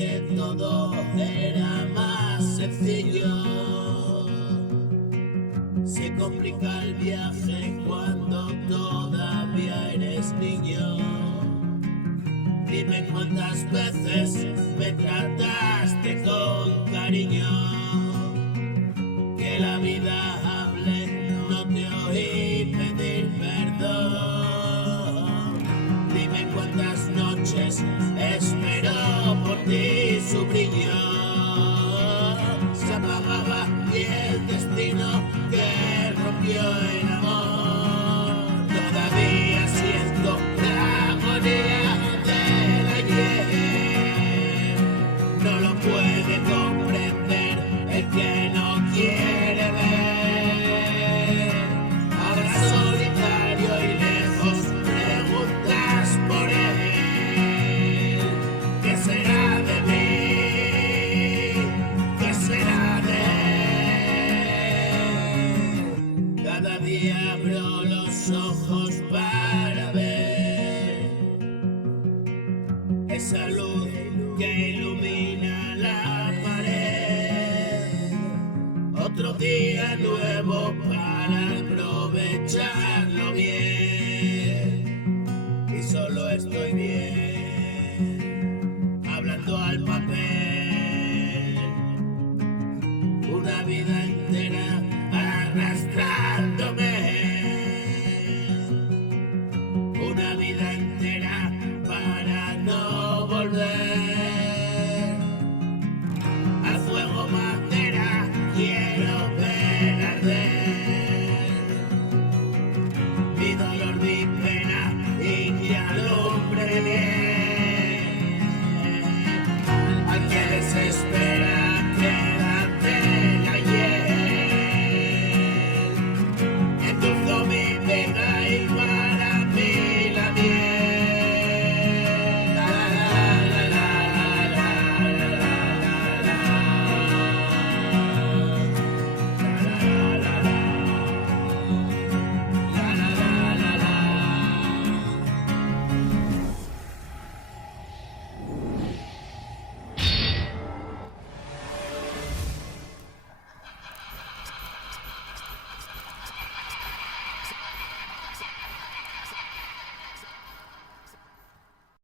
que todo era más sencillo. Se complica el viaje cuando todavía eres niño. Dime cuántas veces me trataste con cariño. Que la vida hable, no te oí pedir perdón. Dime cuántas noches espero por ti su brillo. Se apagaba y el destino que rompió el amor. Todavía siento la agonía del ayer. No lo puede comprender el que no quiere ver. Ahora solitario y lejos preguntas por él. ¿Qué será de mí? ¿Qué será de él? Cada día abro los ojos para ver esa luz que ilumina la pared. Otro día nuevo para aprovecharlo bien. Y solo estoy bien, hablando al papel. Una vida entera arrastrada.